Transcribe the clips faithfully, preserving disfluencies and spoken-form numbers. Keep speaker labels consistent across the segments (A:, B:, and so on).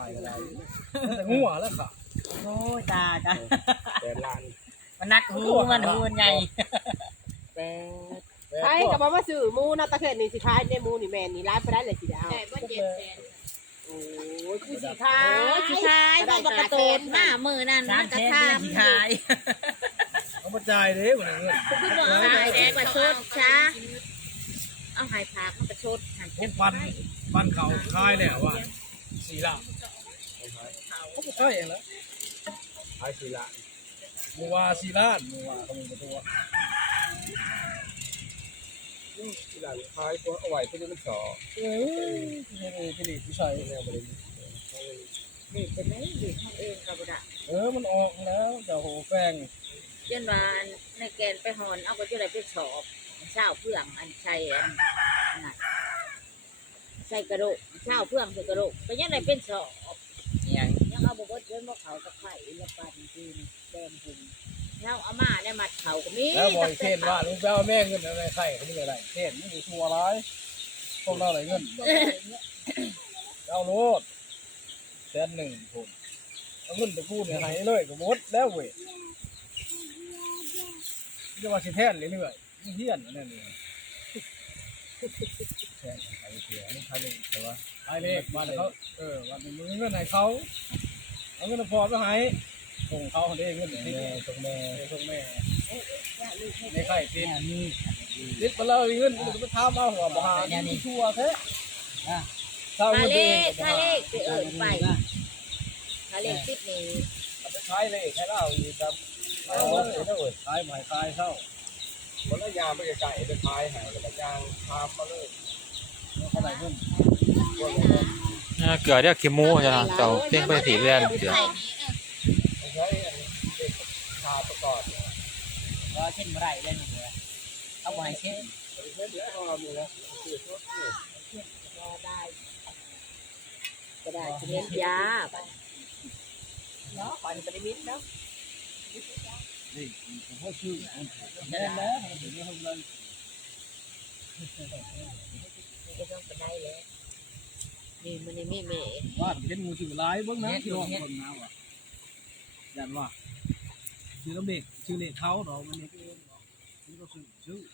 A: อะไรแต่งัวแล้วค่ะ
B: โอ้ยตาจ้ะ
A: แปดล้าน
B: มันนักหูมันหูมันใหญ่
A: แปดแปด
C: ใช่กับมาซื้อหมูนาตะเข็นนี่สิขายในหมูนี่แม่นี่ร้านไปได้เลยสิเอา
D: ได้บ่เจ็ดแสน
C: โอ้ยคือสิขา
D: โอ้
C: ย
D: สิขายบ่ปกระโตนมามื้อนั้น
B: สา
D: มั
B: ม
D: น
B: แส
D: ก็
B: น
D: ทา
B: เดือน
D: ม
B: สิขาย
A: เอามาจ่ายเด้คนนี้
D: คือบ่เอาให้แสนประชดซะเอาให้พาเขาประชดหัน
A: พวกปันปันเขาคายแล้วว่าสี่ล้านเขาก็ใช่เองแล้วขายสี่ล้านมัวสี่ล้านมัวเขามีตัวสี่ล้านขายตัวเอาไว้ที่นี่มันสอเอ้ยที่นี่ที่นี่ผู้ชายเนี่ยบริ
D: เด็กเป็นไหนเด็กเขาเองก็บ่ได้
A: เออมันออกแล้วแต่โหแฟง
D: เยันว่าในแกนไปหอนเอาก็จะได้ไปสอบเช้าเพื่องอันใช่อันนั้นใส่กระโดกเช้าเพื่องใส่กระโดกก็ยังได้เป็นสอบ
B: อย่าง
D: ยังเอาบ่เบิดเงินบ่เขากับไข่ละปันคืนแดงหุ่นแล้วเอามาได้มัดเขาก็มี
A: แล้วบอยเทนว่าลุงแปลว่าแม่เงินอะไรใครเขาไม่ได้เทนไม่มีชัวร้ายพวกเราอะไรเงินเอาโลดแสนหนึ่งคนเอาเงินไปพูดเนี่ยหายเลยก็หมดแล้วเว้ยจะมาสิแทนเรื่อยๆเฮี้ยนนั่นนี่แทนใครเสียนี่ใครเลยแต่ว่าใครเลยวันเขาเออวันนี้มึงเงินไหนเขาเอาเงินพอไปหายส่งเขาได้เงินที่แม่ส่งแม่ส่งแม่ในไข่ติด
B: นี่
A: ติดมาแล้วเงินมันไปทำเอาหัวบาเนี่ยนี่ชัวร์แท้เท่า
D: ทะ
A: เงิน
D: เล
A: เอง
D: ทะเลไปเอิญไปทะเลติดนี่
A: ไปขายเลยใช้เหล้าอยู่ครับเอาเลยนะเว้ยขายใหม่ขายเท่าคนละยามไปไก่ไปขายหายแล้วยางพามาเลยเท่าไหร่เงิน
E: เกลือเรียกคิมูจะเจ้าเต้งไปสีเรียนเกลือ
A: ใช้เด็กพาประกอบ
B: ก็เช่นบ่ได้เลยนี่เลยเอาบ่ให้เช่น
A: เดี๋ยวเขาเอาอยู่แล้วคือรถนี่
D: ก็ได้ก็ได้เลี้ยงยา
C: เนาะก่อนจะได้มิดเนาะ
A: นี่ผมก็ชื่อแน่นะเดี๋ยวนี้เขาเลย
D: ก็ต้องไปได้แล้วนี่มันนี่มีแม่
A: ว่าเห็นงูชื่อร้ายเบิ้งนะที่ห้องคนนะว่ะยันว่าชื่อน้ำเด็กชื่อเล็กเขาเนาะมันเล็กเองเนาะนี่ก็ชื่อชื่อ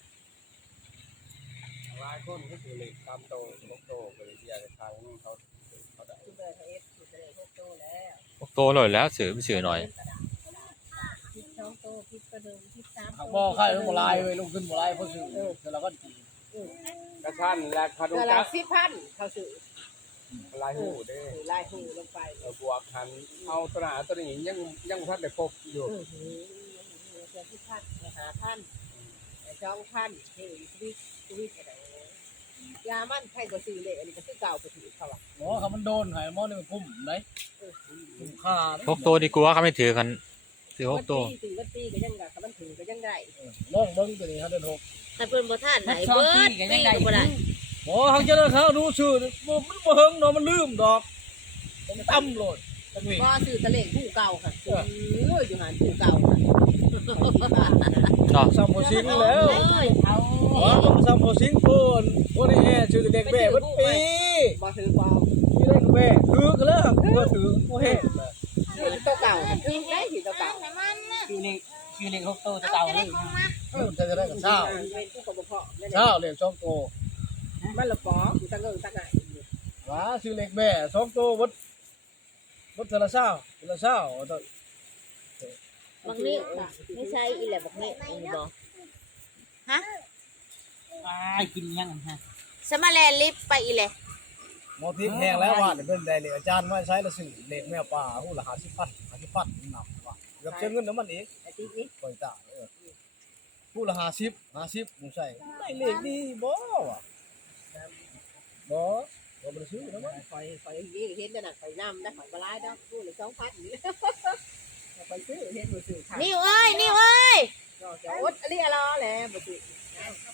A: หลายคนก็คือเล็กตามโตลกโตไปเลยที่อยากจะทางเขาเขาได้
C: คือเบอร์เอฟคือเบอร์หกโตแล้ว
E: โตหน่อยแล้วสื่อไม่สื่อหน่อย
C: คิดสองโตคิดกระเดิมคิดสาม
A: หักบ่อไข่ลงมาลายเลยลงขึ้นมาลายเพราะชื่อเออแล้วก็กระชั้นและคาดู
C: เดือนละ
A: จัก
C: สิบพันเขาซื้อ
A: ลายหูเด้
C: ถือลายหูลงไป
A: เออบวกคันเอาตราตัวนี้ยังยังพัดได้พบอยู่
C: เออหือเดือนสิบพันหาพันสองพันเฮ้ยชีวิตชีวิตอะไรยามันใครก็ซื้อเลยอันนี้ก็ซื้อเก่าไปถือเขาอ่ะ
A: หมอเขามันโดนหายหมอนี่มันคุ้มไหนคุ้มค่า
E: พกโตดีกว่าเขาไม่ถือกันถือพกโต
C: ซื้อวันปีก็ยังได้ถ้ามันถือก็ยังได้
A: ลองเบิ้งตัวนี้ฮะเดินหก
D: ถ้าเพิ่นบ่ทันไหนเบิดปีก็บ่ได้
A: หมอเขาจะเดินเขาดูชื่อมันบ่เฮิงเนาะมันลืมดอกต้องตั้มโลดจังหวะ
C: ก็ซื้อตะเล่งผู้เก่าค่ะซื้ออยู่หันผู้เก่าค่ะ
E: เนาะ
A: ซัมโพซิงแล้ว
C: เอา
A: อ๋อต้องซัมโพซิงโฟนโอ้นี่แอชื่อเด็กแม่เบิดปี
C: บ่ถือบ่
A: ที่ได้แม่ถือกันแล้วก็ถือโอ้เฮ้
C: ซื้อตัวเก่าถือได้ถือตัวเก่า
B: คิวเล็กคิวเล็กหกโตจะเก่าเลย
A: เออจะได้กับเช้า
C: เป็นผู้กับพ่อ
A: เช้าเรียกช่องโต
C: มันละปออยู่ตั้งเงินตั้งไหน
A: ว้าชื่อเล็กแม่ช่องโตวัดวัดเทละเช้าเทละเช้า
D: บางนี้ไม่ใช่อีแหละบางนี้อันนี้บ่ฮะ
B: ไปกินยังฮะ
D: สมาแลนลิฟไปอีแหละ
A: หมอทิพย์แห้งแล้วว่าเพิ่นได้เลยอาจารย์ว่าใช้ละสื่อเล็กแม่ป่าหูละหาสิพัดหาสิพัดนำว่าเกือบเชิงเงินน้ำมันอีก
C: ไอ้ที่นี้
A: ปล่อยตาเออผู้ละหาสิบหาสิบมึงใส่ได้เลขดีบ่วะบ่บ่ไปซื้อนะมั้ง
C: คอยคอยนี่เห็นแต่หนักคอยน้ำได้คอยมาไล่ได้พูดเลยสองพันนี่คอยซื้อเห็นมือซื้อค่ะ
D: นิ้วเอ้ยนิ้วเอ้ย
C: ก็จะอดอะไรรอแหละมือซื้อ